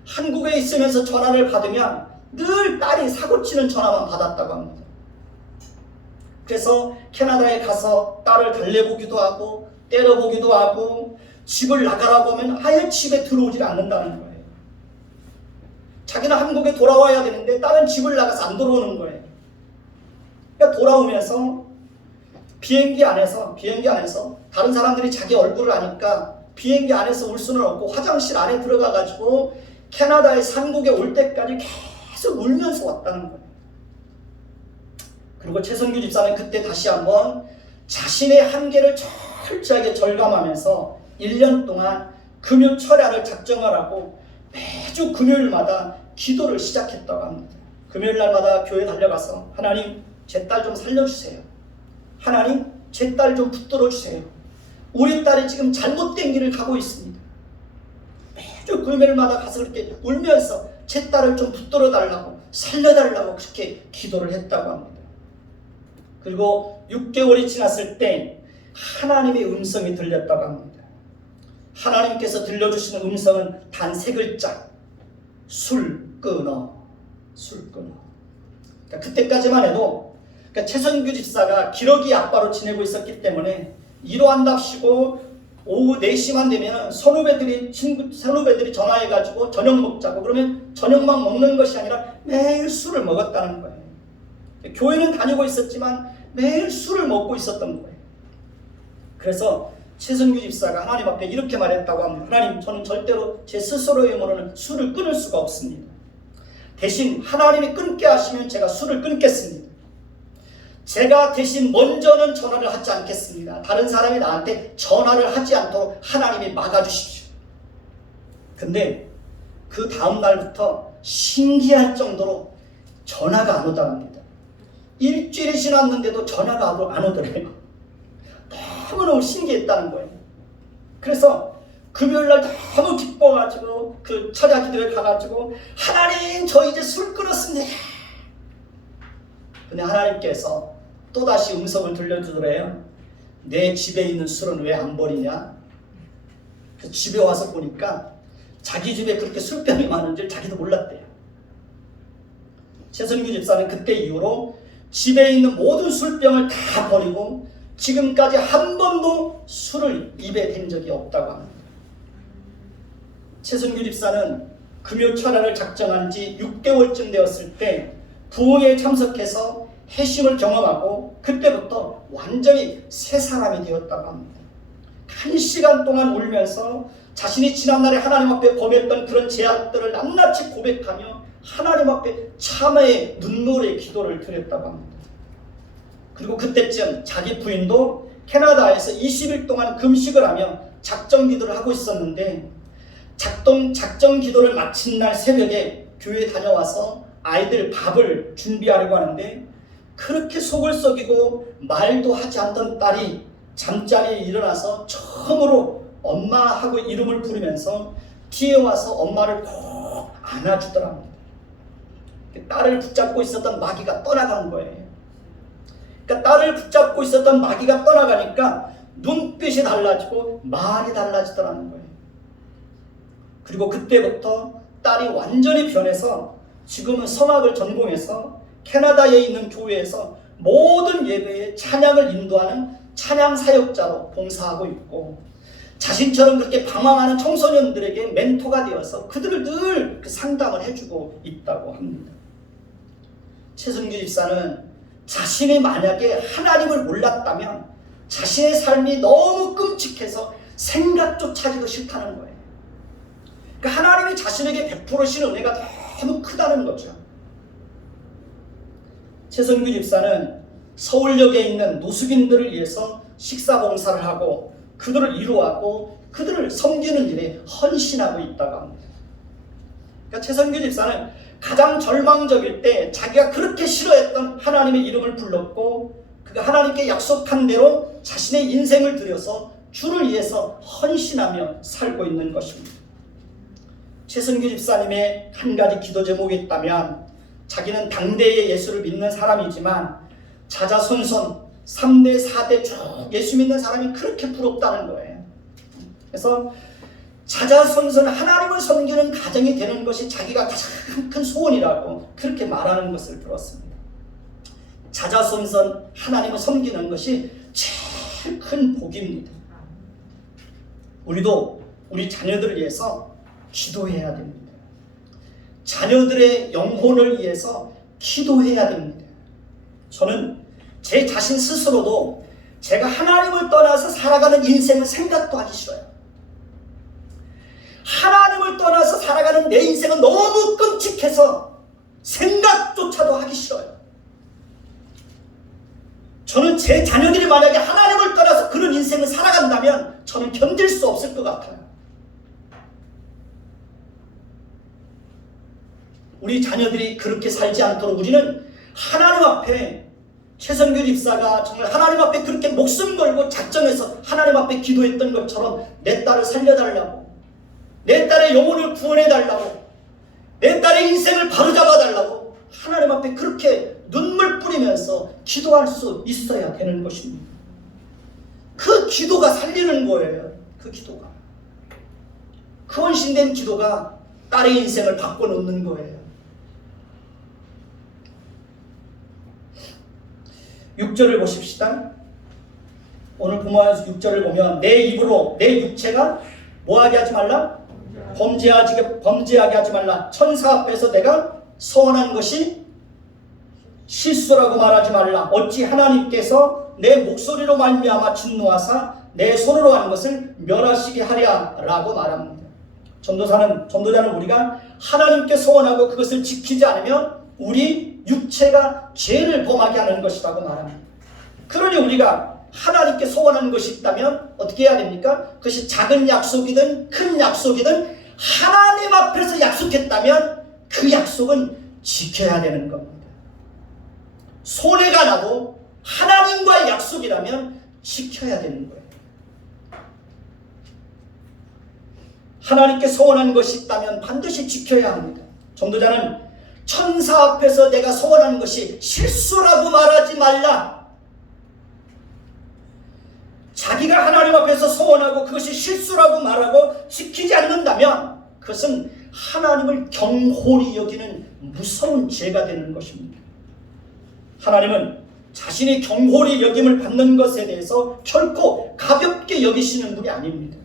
한국에 있으면서 전화를 받으면 늘 딸이 사고치는 전화만 받았다고 합니다. 그래서 캐나다에 가서 딸을 달래보기도 하고 때려보기도 하고 집을 나가라고 하면 아예 집에 들어오질 않는다는 거예요. 자기는 한국에 돌아와야 되는데 딸은 집을 나가서 안 들어오는 거예요. 그러니까 돌아오면서 비행기 안에서 다른 사람들이 자기 얼굴을 아니까 비행기 안에서 울 수는 없고 화장실 안에 들어가가지고 캐나다의 산국에 올 때까지 계속 울면서 왔다는 거예요. 그리고 최선규 집사는 그때 다시 한번 자신의 한계를 철저하게 절감하면서 1년 동안 금요 철야를 작정을 하고 매주 금요일마다 기도를 시작했다고 합니다. 금요일 날마다 교회 달려가서 하나님 제 딸 좀 살려주세요. 하나님 제 딸 좀 붙들어 주세요. 우리 딸이 지금 잘못된 길을 가고 있습니다. 매주 금요일마다 가서 그렇게 울면서 제 딸을 좀 붙들어 달라고 살려달라고 그렇게 기도를 했다고 합니다. 그리고 6개월이 지났을 때 하나님의 음성이 들렸다고 합니다. 하나님께서 들려주시는 음성은 단 3글자. 술 끊어. 그러니까 그때까지만 해도 최선규 집사가 기러기 아빠로 지내고 있었기 때문에 일어한답시고 오후 4시만 되면 선후배들이 전화해가지고 저녁 먹자고 그러면 저녁만 먹는 것이 아니라 매일 술을 먹었다는 거예요. 교회는 다니고 있었지만 매일 술을 먹고 있었던 거예요. 그래서 최선규 집사가 하나님 앞에 이렇게 말했다고 합니다. 하나님, 저는 절대로 제 스스로의 힘으로는 술을 끊을 수가 없습니다. 대신 하나님이 끊게 하시면 제가 술을 끊겠습니다. 제가 대신 먼저는 전화를 하지 않겠습니다. 다른 사람이 나한테 전화를 하지 않도록 하나님이 막아주십시오. 근데 그 다음 날부터 신기할 정도로 전화가 안 오답니다. 일주일이 지났는데도 전화가 안 오더래요. 너무너무 신기했다는 거예요. 그래서 금요일날 너무 기뻐가지고 그 철야 기도에 가가지고 하나님 저 이제 술 끊었습니다. 근데 하나님께서 또다시 음성을 들려주더래요. 내 집에 있는 술은 왜 안 버리냐? 그 집에 와서 보니까 자기 집에 그렇게 술병이 많은 줄 자기도 몰랐대요. 최선규 집사는 그때 이후로 집에 있는 모든 술병을 다 버리고 지금까지 한 번도 술을 입에 댄 적이 없다고 합니다. 최승규 집사는 금요철야를 작정한 지 6개월쯤 되었을 때 부흥에 참석해서 회심을 경험하고 그때부터 완전히 새 사람이 되었다고 합니다. 1시간 동안 울면서 자신이 지난날에 하나님 앞에 범했던 그런 죄악들을 낱낱이 고백하며 하나님 앞에 참회의 눈물의 기도를 드렸다고 합니다. 그리고 그때쯤 자기 부인도 캐나다에서 20일 동안 금식을 하며 작정 기도를 하고 있었는데 작정 기도를 마친 날 새벽에 교회에 다녀와서 아이들 밥을 준비하려고 하는데 그렇게 속을 썩이고 말도 하지 않던 딸이 잠자리에 일어나서 처음으로 엄마하고 이름을 부르면서 뒤에 와서 엄마를 꼭 안아주더랍니다. 딸을 붙잡고 있었던 마귀가 떠나간 거예요. 그러니까 딸을 붙잡고 있었던 마귀가 떠나가니까 눈빛이 달라지고 말이 달라지더라는 거예요. 그리고 그때부터 딸이 완전히 변해서 지금은 성악을 전공해서 캐나다에 있는 교회에서 모든 예배에 찬양을 인도하는 찬양 사역자로 봉사하고 있고 자신처럼 그렇게 방황하는 청소년들에게 멘토가 되어서 그들을 늘 상담을 해주고 있다고 합니다. 최승규 집사는 자신이 만약에 하나님을 몰랐다면 자신의 삶이 너무 끔찍해서 생각조차 하기도 싫다는 거예요. 그러니까 하나님이 자신에게 베풀으신 은혜가 너무 크다는 거죠. 최승규 집사는 서울역에 있는 노숙인들을 위해서 식사 봉사를 하고 그들을 위로하고 그들을 섬기는 일에 헌신하고 있다고 합니다. 그러니까 최승규 집사는 가장 절망적일 때 자기가 그렇게 싫어했던 하나님의 이름을 불렀고 그가 하나님께 약속한 대로 자신의 인생을 들여서 주를 위해서 헌신하며 살고 있는 것입니다. 최승규 집사님의 한 가지 기도 제목이 있다면 자기는 당대의 예수를 믿는 사람이지만 자자손손 3대 4대 쭉 예수 믿는 사람이 그렇게 부럽다는 거예요. 그래서 자자손손 하나님을 섬기는 가정이 되는 것이 자기가 가장 큰 소원이라고 그렇게 말하는 것을 들었습니다. 자자손손 하나님을 섬기는 것이 제일 큰 복입니다. 우리도 우리 자녀들을 위해서 기도해야 됩니다. 자녀들의 영혼을 위해서 기도해야 됩니다. 저는 제 자신 스스로도 제가 하나님을 떠나서 살아가는 인생을 생각도 하기 싫어요. 하나님을 떠나서 살아가는 내 인생은 너무 끔찍해서 생각조차도 하기 싫어요. 저는 제 자녀들이 만약에 하나님을 떠나서 그런 인생을 살아간다면 저는 견딜 수 없을 것 같아요. 우리 자녀들이 그렇게 살지 않도록 우리는 하나님 앞에 최승규 집사가 정말 하나님 앞에 그렇게 목숨 걸고 작정해서 하나님 앞에 기도했던 것처럼 내 딸을 살려달라고, 내 딸의 영혼을 구원해달라고, 내 딸의 인생을 바로잡아달라고 하나님 앞에 그렇게 눈물 뿌리면서 기도할 수 있어야 되는 것입니다. 그 기도가 살리는 거예요. 그 기도가. 그 헌신된 기도가 딸의 인생을 바꿔놓는 거예요. 6절을 보십시다. 오늘 본문에서 6절을 보면 내 입으로 내 육체가 뭐하게 하지 말라? 범죄하게 하지 말라. 천사 앞에서 내가 서원한 것이 실수라고 말하지 말라. 어찌 하나님께서 내 목소리로 말미암아 진노하사 내 손으로 한 것을 멸하시게 하랴라고 말합니다. 전도자는 우리가 하나님께 서원하고 그것을 지키지 않으면 우리 육체가 죄를 범하게 하는 것이라고 말합니다. 그러니 우리가 하나님께 서원한 것이 있다면 어떻게 해야 됩니까? 그것이 작은 약속이든 큰 약속이든 하나님 앞에서 약속했다면 그 약속은 지켜야 되는 겁니다. 손해가 나도 하나님과의 약속이라면 지켜야 되는 거예요. 하나님께 서원한 것이 있다면 반드시 지켜야 합니다. 전도자는 천사 앞에서 내가 서원한 것이 실수라고 말하지 말라. 자기가 하나님 앞에서 서원하고 그것이 실수라고 말하고 지키지 않는다면 그것은 하나님을 경홀히 여기는 무서운 죄가 되는 것입니다. 하나님은 자신이 경홀히 여김을 받는 것에 대해서 결코 가볍게 여기시는 분이 아닙니다.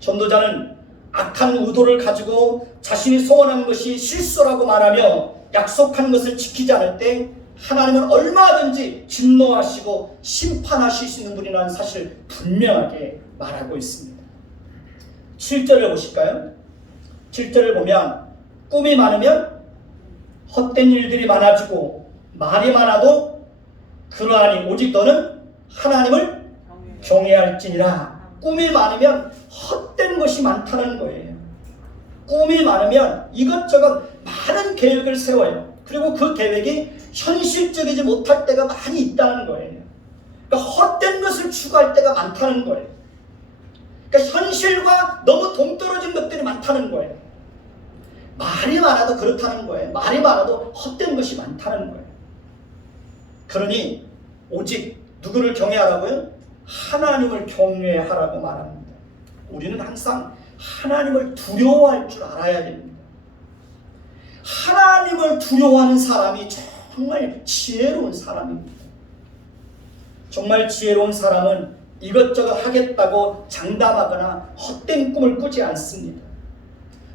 전도자는 악한 의도를 가지고 자신이 소원한 것이 실수라고 말하며 약속한 것을 지키지 않을 때 하나님은 얼마든지 진노하시고 심판하실 수 있는 분이라는 사실을 분명하게 말하고 있습니다. 7절을 보실까요? 7절을 보면 꿈이 많으면 헛된 일들이 많아지고 말이 많아도 그러하니 오직 너는 하나님을 경외할지니라. 꿈이 많으면 헛된 것이 많다는 거예요. 꿈이 많으면 이것저것 많은 계획을 세워요. 그리고 그 계획이 현실적이지 못할 때가 많이 있다는 거예요. 그러니까 헛된 것을 추구할 때가 많다는 거예요. 그러니까 현실과 너무 동떨어진 것들이 많다는 거예요. 말이 많아도 그렇다는 거예요. 말이 많아도 헛된 것이 많다는 거예요. 그러니 오직 누구를 경외하라고요? 하나님을 경외하라고 말합니다. 우리는 항상 하나님을 두려워할 줄 알아야 됩니다. 하나님을 두려워하는 사람이 정말 지혜로운 사람입니다. 정말 지혜로운 사람은 이것저것 하겠다고 장담하거나 헛된 꿈을 꾸지 않습니다.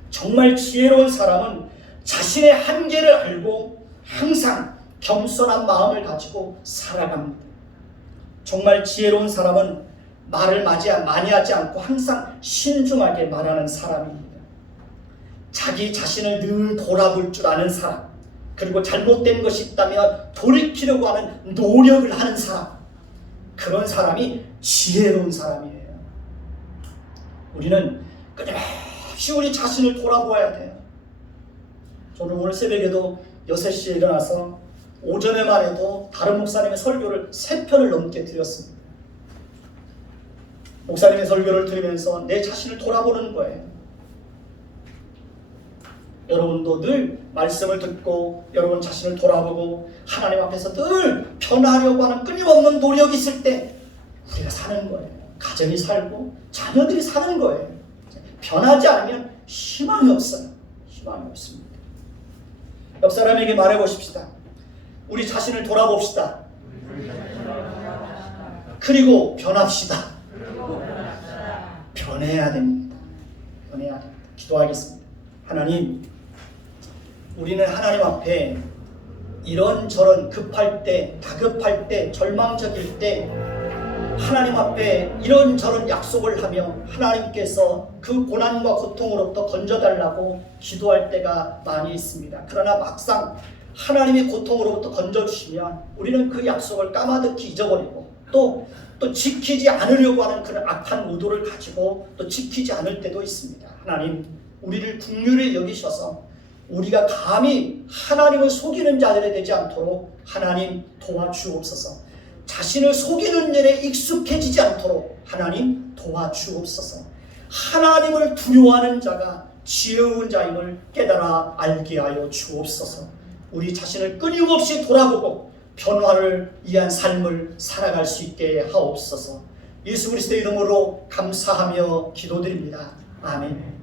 정말 지혜로운 사람은 자신의 한계를 알고 항상 겸손한 마음을 가지고 살아갑니다. 정말 지혜로운 사람은 말을 많이 하지 않고 항상 신중하게 말하는 사람입니다. 자기 자신을 늘 돌아볼 줄 아는 사람, 그리고 잘못된 것이 있다면 돌이키려고 하는 노력을 하는 사람, 그런 사람이 지혜로운 사람이에요. 우리는 끊임없이 우리 자신을 돌아보아야 돼요. 저는 오늘 새벽에도 6시에 일어나서 오전에만 해도 다른 목사님의 설교를 3편을 넘게 드렸습니다. 목사님의 설교를 들으면서 내 자신을 돌아보는 거예요. 여러분도 늘 말씀을 듣고 여러분 자신을 돌아보고 하나님 앞에서 늘 변하려고 하는 끊임없는 노력이 있을 때 우리가 사는 거예요. 가정이 살고 자녀들이 사는 거예요. 변하지 않으면 희망이 없어요. 희망이 없습니다. 옆 사람에게 말해보십시다. 우리 자신을 돌아봅시다. 그리고 변합시다. 변해야 됩니다. 변해야 됩니다. 기도하겠습니다. 하나님, 우리는 하나님 앞에 이런저런 급할 때, 다급할 때, 절망적일 때 하나님 앞에 이런저런 약속을 하며 하나님께서 그 고난과 고통으로부터 건져달라고 기도할 때가 많이 있습니다. 그러나 막상 하나님의 고통으로부터 건져주시면 우리는 그 약속을 까마득히 잊어버리고 또 지키지 않으려고 하는 그런 악한 의도를 가지고 또 지키지 않을 때도 있습니다. 하나님, 우리를 긍휼히 여기셔서 우리가 감히 하나님을 속이는 자들이 되지 않도록 하나님 도와주옵소서. 자신을 속이는 일에 익숙해지지 않도록 하나님 도와주옵소서. 하나님을 두려워하는 자가 지혜로운 자임을 깨달아 알게 하여 주옵소서. 우리 자신을 끊임없이 돌아보고 변화를 위한 삶을 살아갈 수 있게 하옵소서. 예수 그리스도의 이름으로 감사하며 기도드립니다. 아멘.